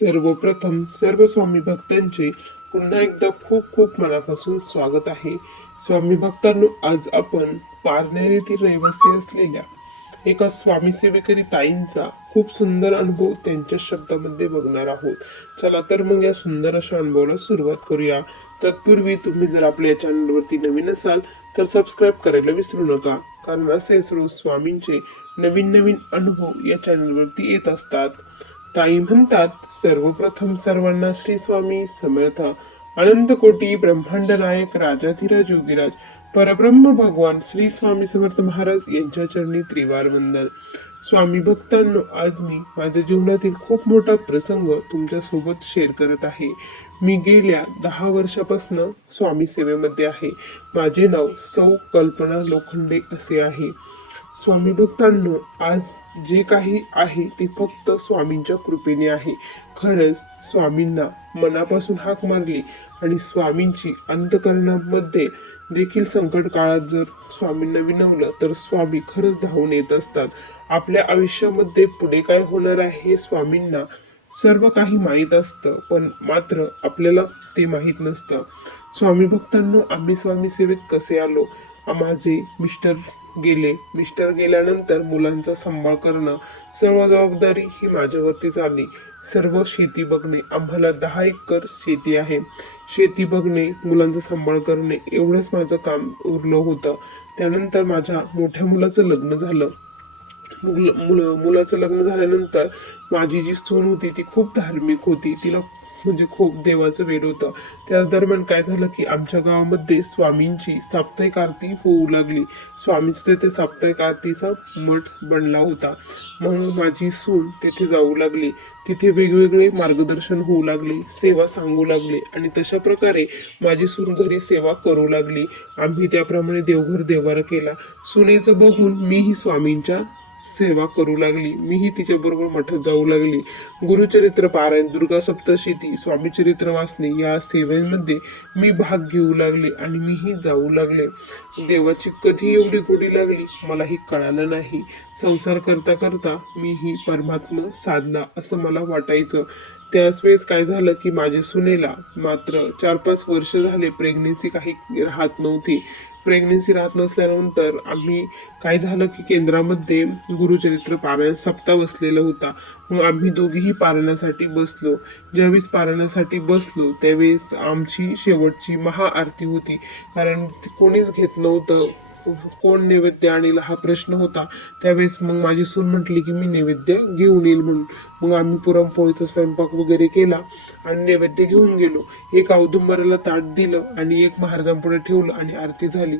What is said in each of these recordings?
सर्वप्रथम सर्व स्वामी भक्तांचे पुन्हा एकदा खूप खूप मनापासून स्वागत आहे. स्वामी भक्तांनो आज आपण पारनेर येथील रहिवासी असलेल्या एका स्वामी सेवेकरी ताईंचा खूप सुंदर अनुभव त्यांच्या शब्दामध्ये बघणार आहोत. चला तर मग या सुंदर अशा अनुभवाला सुरुवात करूया. तत्पूर्वी तुम्ही जर आपल्या या चॅनलवरती नवीन असाल तर सबस्क्राईब करायला विसरू नका कारण असे रोज स्वामींचे नवीन नवीन अनुभव या चॅनलवरती येत असतात. ताई म्हणतात सर्वप्रथम सर्वांना श्री स्वामी समर्थ अनंत कोटी ब्रह्मांड नायक राजाधिराज योगीराज परब्रह्म भगवान श्री स्वामी समर्थ महाराज यांच्या चरणी त्रिवार वंदन. स्वामी भक्तांनो आज मी माझ्या जीवनातील खूप मोठा प्रसंग तुमच्यासोबत शेअर करत आहे. मी गेल्या दहा वर्षापासून स्वामी सेवेमध्ये आहे. माझे नाव सौ कल्पना लोखंडे असे आहे. स्वामी भक्तांनो आज जे काही आहे ते फक्त स्वामींच्या कृपेने आहे. खरंच स्वामींना मनापासून हाक मारली आणि स्वामींची अंतकरणामध्ये देखील संकट काळात जर स्वामींना विनवलं तर स्वामी खरंच धावून येत असतात. आपल्या आयुष्यामध्ये पुढे काय होणार आहे हे स्वामींना सर्व काही माहीत असतं पण मात्र आपल्याला ते माहीत नसतं. स्वामी भक्तांनो आम्ही स्वामी सेवेत कसे आलो? माझे मिस्टर गेले. मिस्टर गेल्यानंतर मुलांचा सांभाळ करणं सर्व जबाबदारी ही माझ्यावरतीच आली सर्व शेती बघणे आम्हाला दहा एकर शेती आहे. शेती बघणे मुलांचा सांभाळ करणे एवढंच माझं काम उरलं होतं. त्यानंतर माझ्या मोठ्या मुलाचं लग्न झालं. मुल मुलं मुलाचं लग्न झाल्यानंतर माझी जी सून होती ती खूप धार्मिक होती. तिला म्हणजे खूप देवाचं वेळ होतं. त्या दरम्यान काय झालं की आमच्या गावामध्ये स्वामींची साप्ताहिक आरती होऊ लागली. स्वामींचं तेथे साप्ताहिक आरतीचा मठ बनला होता. म्हणून माझी सून तेथे जाऊ लागली. तिथे वेगवेगळे मार्गदर्शन होऊ लागले सेवा सांगू लागले आणि तशा प्रकारे माझी सून घरी सेवा करू लागली. आम्ही त्याप्रमाणे देवघर देवारा केला. सुनेचं बघून मीही स्वामींच्या सेवा करू लागली. मीही तिच्या बरोबर मठात जाऊ लागली. गुरुचरित्र पारायण दुर्गा सप्तशती स्वामी चरित्र वाचणे या सेवेमध्ये मी भाग घेऊ लागले आणि मीही जाऊ लागले. देवाची कधी एवढी गोडी लागली मलाही कळालं नाही. संसार करता करता मीही परमात्मा साधला असं मला वाटायचं. त्याच वेळेस काय झालं की माझ्या सुनेला मात्र चार पाच वर्ष झाले प्रेग्नेन्सी काही राहत नव्हती. प्रेग्नेन्सी राहत नसल्यानंतर आम्ही काय झालं की केंद्रामध्ये गुरुचरित्र पारायण सप्ताह बसलेला होता. मग आम्ही दोघीही पारायणासाठी बसलो. ज्यावेळेस पारायणासाठी बसलो त्यावेळेस आमची शेवटची महाआरती होती. कारण कोणीच घेत नव्हतं. कोण नैवेद्य आणील हा प्रश्न होता. त्यावेळेस मग माझी सून म्हटली की मी नैवेद्य घेऊन येईल म्हणून. मग आम्ही पुरणपोळीचा स्वयंपाक वगैरे केला आणि नैवेद्य घेऊन गेलो. एक औदुंबराला ताट दिलं आणि एक महाराजांपुढे ठेवलं आणि आरती झाली.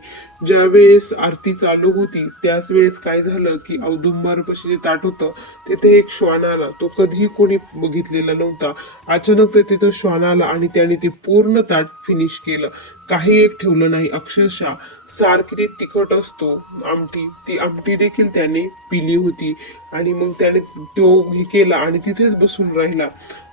ज्या वेळेस आरती चालू होती त्याच वेळेस काय झालं की औदुंबरपाशी जे ताट होतं तिथे एक श्वान आला. तो कधीही कोणी बघितलेला नव्हता. अचानक तर तिथं श्वान आला आणि त्याने ते पूर्ण ताट फिनिश केलं. काही एक ठेवलं नाही. अक्षरशः सारखी ती तिखट असतो. आमटी. ती आमटी देखील त्याने पिली होती. आणि मग त्याने तो हे केला आणि तिथेच बसून राहिला.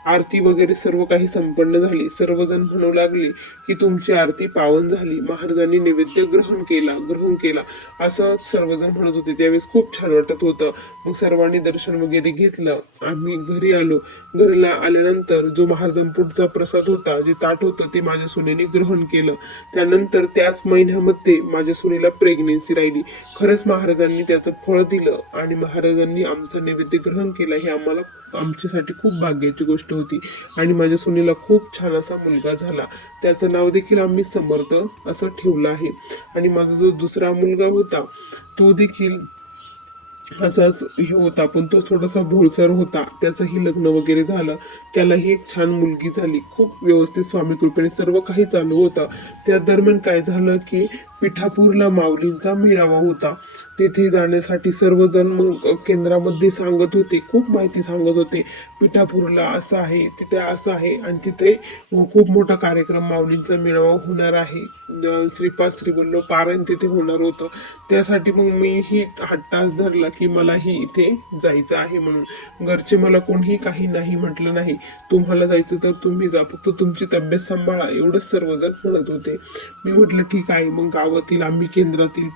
आरती वगैरे सर्व काही संपन्न झाली. सर्वजण म्हणू लागले की तुमची आरती पावन झाली. महाराजांनी नैवेद्य ग्रहण केला ग्रहण केला. असं सर्वजण म्हणत होते. त्यावेळेस खूप छान वाटत होतं. मग सर्वांनी दर्शन वगैरे घेतलं. आम्ही घरी आलो. घरीला आल्यानंतर जो महाराजांपुढचा प्रसाद होता जे ताट होतं ते माझ्या सुनेने ग्रहण केलं. त्यानंतर त्याच महिन्यामध्ये माझ्या सुनेला प्रेग्नेन्सी राहिली. खरंच महाराजांनी त्याचं फळ दिलं आणि महाराजांनी आमचं नैवेद्य ग्रहण केला. हे आम्हाला आमच्यासाठी खूप भाग्याची गोष्ट होती. आणि माझ्या सुनीला खूप छान असा मुलगा झाला. त्याचं नाव देखील आम्ही समर्थ असं ठेवलं आहे. आणि माझा जो दुसरा मुलगा होता तो देखील असाच हे होता. पण तो थोडासा भोळसर होता. त्याचंही लग्न वगैरे झालं. त्यालाही एक छान मुलगी झाली. खूप व्यवस्थित स्वामी कृपेने सर्व काही चालू होतं. त्या दरम्यान काय झालं की पिठापूरला माऊलींचा मेळावा होता. तेथे जाण्यासाठी सर्वजण मग केंद्रामध्ये सांगत होते. खूप माहिती सांगत होते. पिठापूरला असं आहे तिथे असं आहे आणि तिथे खूप मोठा कार्यक्रम माऊलींचा मेळावा होणार आहे. श्रीपाद श्रीवल्लभ पारायण तिथे होणार होतं. त्यासाठी मग मी ही हट्टास धरला की मलाही इथे जायचं आहे म्हणून. घरचे मला कोणीही काही नाही म्हटलं नाही. तुम्हाला जायचं तर तुम्ही जा. फक्त तुमची तब्येत सांभाळा. एवढंच सर्वजण म्हणत होते. मी म्हटलं ठीक आहे. मग गावातील आम्ही केंद्रातील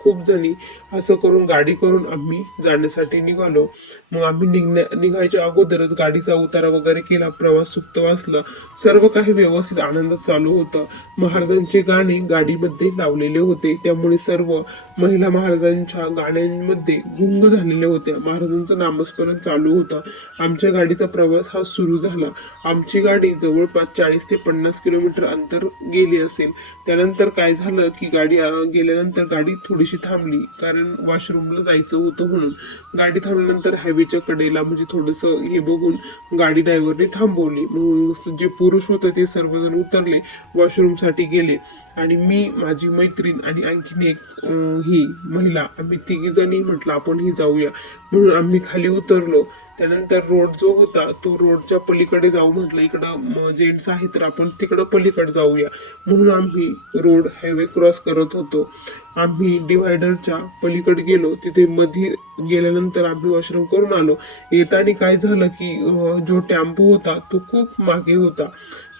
खूप जणी असं करून गाडी करून आम्ही जाण्यासाठी निघालो. मग आम्ही निघण्या निघायच्या अगोदरच गाडीचा उतारा वगैरे केला. प्रवास सुप्त वाचला. सर्व काही व्यवस्थित आनंदात चालू होतं. महाराजांचे गाणे गाडीमध्ये लावलेले होते. त्यामुळे सर्व महिला महाराजांच्या गाण्यांमध्ये गुंग झालेल्या होत्या. महाराजांचं नामस्मरण चालू होतं. आमच्या गाडीचा प्रवास हा सुरू झाला. आमची गाडी जवळपास चाळीस ते पन्नास किलोमीटर अंतर गेली असेल. त्यानंतर काय झालं की गाडी गेल्यानंतर गाडी थोडीशी थांबली. कारण वॉशरूमला जायचं होतं म्हणून. गाडी थांबल्यानंतर हायवेच्या कडेला म्हणजे थोडंसं हे बघून गाडी ड्रायव्हरने थांबवली. मग जे पुरुष होते ते सर्वजण उतरले. वॉशरूमसाठी गेले. आणि मी माझी मैत्रीण आणि आणखीन एक ही महिला आम्ही तिघी जणी म्हटलं आपण ही जाऊया. म्हणून आम्ही खाली उतरलो. त्यानंतर रोड जो होता तो रोडच्या पलीकडे जाऊ म्हटलं. इकडं जेंट्स आहे तर आपण तिकडं पलीकडे जाऊया. म्हणून आम्ही रोड हायवे क्रॉस करत होतो. आम्ही डिवायडरच्या पलीकडे गेलो. तिथे मध्ये गेल्यानंतर आम्ही वॉशरूम करून आलो. येताना काय झालं की जो टॅम्पो होता तो खूप मागे होता.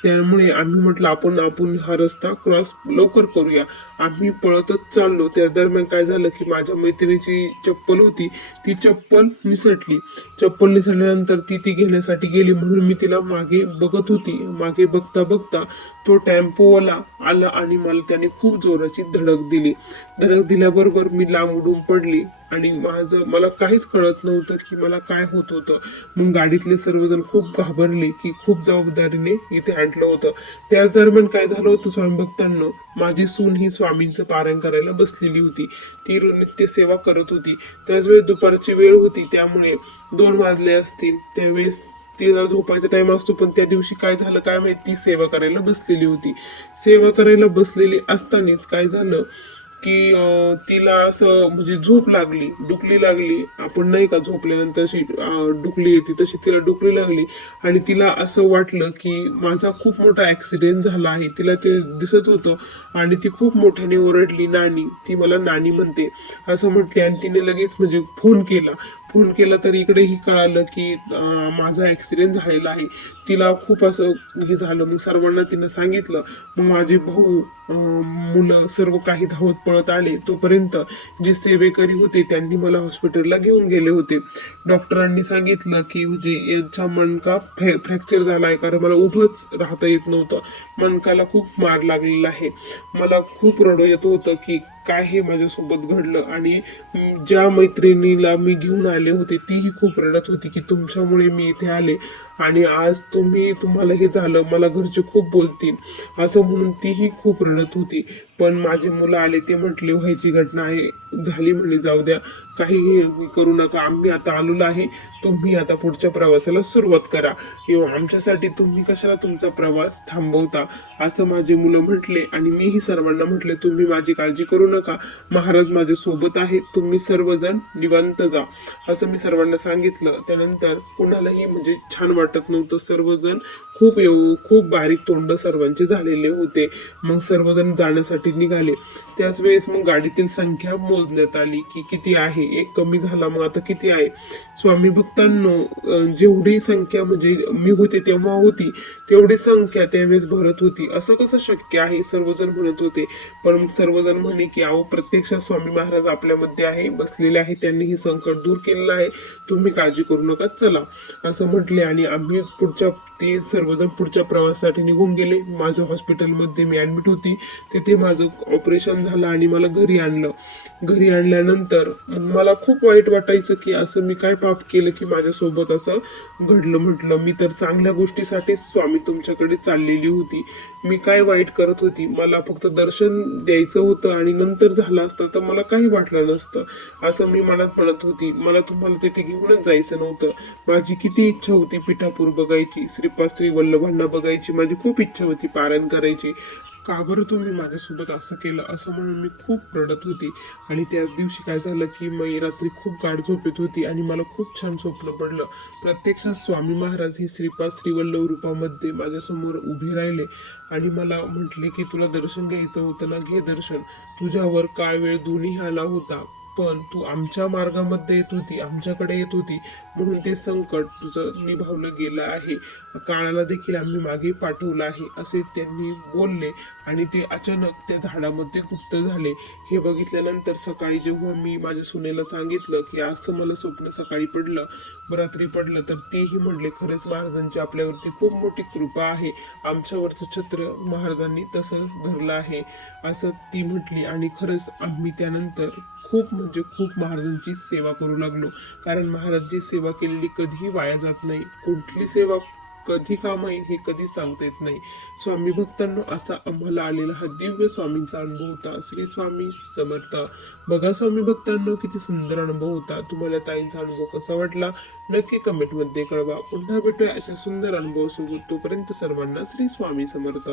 त्यामुळे आम्ही म्हटलं आपण आपण हा रस्ता क्रॉस लवकर करूया. आम्ही पळतच चाललो. त्या दरम्यान काय झालं की माझ्या मैत्रिणीची चप्पल होती. ती चप्पल निसटली. चप्पल निसटल्यानंतर ती ती घेण्यासाठी गेली म्हणून मी तिला मागे बघत होती. मागे बघता बघता तो टॅम्पोवाला आला आणि मला त्याने खूप जोराची धडक दिली. धडक दिल्याबरोबर मी लांब उडून पडली. आणि माझं मला काहीच कळत नव्हतं की मला काय होत होतं. मग गाडीतले सर्वजण खूप घाबरले की खूप जबाबदारीने इथे आणलं होतं. त्याच दरम्यान काय झालं होतं स्वामी भक्तांना? माझी सून ही स्वामींचं पारायण करायला बसलेली होती. ती नित्य सेवा करत होती. त्याचवेळेस दुपारची वेळ होती त्यामुळे दोन वाजले असतील. त्यावेळेस तिला झोपायचा टाइम असतो पण त्या दिवशी काय झालं काय माहिती ती सेवा करायला बसलेली होती. सेवा करायला बसलेली असतानाच काय झालं? की तिला असं म्हणजे झोप लागली डुकली लागली. आपण नाही का झोपल्यानंतर अशी डुकली येते तशी तिला डुकली लागली. आणि तिला असं वाटलं की माझा खूप मोठा ऍक्सिडेंट झाला आहे. तिला ते दिसत होतं. आणि ती खूप मोठ्याने ओरडली नानी. ती मला नानी म्हणते. असं म्हटली आणि तिने लगेच म्हणजे फोन केला. फोन केला तर इकडेही कळालं की माझा ॲक्सिडेंट झालेला आहे. तिला खूप असं हे झालं. मग सर्वांना तिनं सांगितलं मग माझे भाऊ मुलं सर्व काही धावत पळत आले. तोपर्यंत जे सेवेकरी होते त्यांनी मला हॉस्पिटलला घेऊन गेले होते. डॉक्टरांनी सांगितलं की म्हणजे यांचा मणका फ्रॅ फ्रॅक्चर झाला आहे कारण मला उभंच राहता येत नव्हतं. मणकाला खूप मार लागलेला आहे. मला खूप रडू येत होतं की काय हे माझ्यासोबत घडलं आणि ज्या मैत्रिणीला मी घेऊन आले होते तीही खूप रडत होती की तुमच्यामुळे मी इथे आले. आणि आज तुम्ही तुम्हाला हे झालं मला घरचे खूप बोलतील. असं म्हणून तीही खूप रडत होती. पण माझी मुलं आले ते म्हटले व्हायची घटना आहे झाली म्हणले जाऊ द्या. काही हे करू नका. आम्ही आता आलेलो आहे. तुम्ही आता पुढच्या प्रवासाला सुरुवात करा. किंवा आमच्यासाठी तुम्ही कशाला तुमचा प्रवास थांबवता? असं माझे मुलं म्हटले. आणि मीही सर्वांना म्हटले तुम्ही माझी काळजी करू नका. महाराज माझे सोबत आहेत. तुम्ही सर्वजण निवांत जा. असं मी सर्वांना सांगितलं. त्यानंतर कुणालाही म्हणजे छान वाटत नव्हतं सर्वजण. खूप येऊ खूप बारीक तोंड सर्वांचे झालेले होते. मग सर्वजण जाण्यासाठी निघाले. त्याच वेळेस मग गाडीतील संख्या मोजण्यात आली की किती आहे? एक कमी झाला मग आता किती आहे? स्वामी भक्तांनो जेवढी संख्या म्हणजे मी होते तेव्हा होती तेवढी संख्या त्यावेळेस भरत होती. असं कसं शक्य आहे? सर्वजण म्हणत होते. पण सर्वजण म्हणे की अहो प्रत्यक्षात स्वामी महाराज आपल्यामध्ये आहे बसलेले आहे त्यांनी हे संकट दूर केलेलं आहे. तुम्ही काळजी करू नका चला. असं म्हटले आणि आम्ही पुढच्या ते सर्वजण पुढच्या प्रवासासाठी निघून गेले. माझ्या हॉस्पिटलमध्ये मी ॲडमिट होती. तिथे माझं ऑपरेशन झालं आणि मला घरी आणलं. घरी आणल्यानंतर मला खूप वाईट वाटायचं की असं मी काय पाप केलं की माझ्यासोबत असं घडलं म्हटलं. मी तर चांगल्या गोष्टीसाठीच स्वामी तुमच्याकडे चाललेली होती. मी काय वाईट करत होती? मला फक्त दर्शन द्यायचं होतं आणि नंतर झालं असतं तर मला काही वाटलं नसतं. असं मी मनात म्हणत होती. मला तुम्हाला तिथे घेऊनच जायचं नव्हतं. माझी किती इच्छा होती पिठापूर बघायची श्रीपाद श्री वल्लभांना बघायची. माझी खूप इच्छा होती पारायण करायची. का बरं तुम्ही माझ्यासोबत असं केलं? असं म्हणून मी खूप रडत होती. आणि त्याच दिवशी काय झालं की मी रात्री खूप गाढ झोपेत होती आणि मला खूप छान स्वप्न पडलं. प्रत्यक्षात स्वामी महाराज हे श्रीपाद श्रीवल्लभ रूपामध्ये माझ्यासमोर उभे राहिले आणि मला म्हटले की तुला दर्शन घ्यायचं होतं ना? घे दर्शन. तुझ्यावर काळ वेळ दोन्ही आला होता. पण तू आमच्या मार्गामध्ये येत होती आमच्याकडे येत होती. म्हणून ते संकट तुझं निभावलं गेलं आहे. काळाला देखील आम्ही मागे पाठवलं आहे असे त्यांनी बोलले. आणि ते अचानक त्या झाडामध्ये गुप्त झाले. हे बघितल्यानंतर सकाळी जेव्हा मी माझ्या सुनेला सांगितलं की असं मला स्वप्न सकाळी पडलं रात्री पडलं तर तेही म्हणले खरंच महाराजांची आपल्यावरती खूप मोठी कृपा आहे. आमच्यावरचं छत्र महाराजांनी तसंच धरलं आहे असं ती म्हटली. आणि खरंच आम्ही त्यानंतर खूप म्हणजे खूप महाराजांची सेवा करू लागलो. कारण महाराजची सेवा केलेली कधीही वाया जात नाही. कुठली सेवा कधी काम आहे हे कधी सांगता येत नाही. स्वामी भक्तांनो असा आम्हाला आलेला हा दिव्य स्वामींचा अनुभव होता. श्री स्वामी समर्थ. बघा स्वामी भक्तांनो किती सुंदर अनुभव होता. तुम्हाला ताईंचा अनुभव कसा वाटला? नक्की कमेंटमध्ये कळवा. पुन्हा भेटूया अशा सुंदर अनुभव सोबत तोपर्यंत सर्वांना श्री स्वामी समर्थ.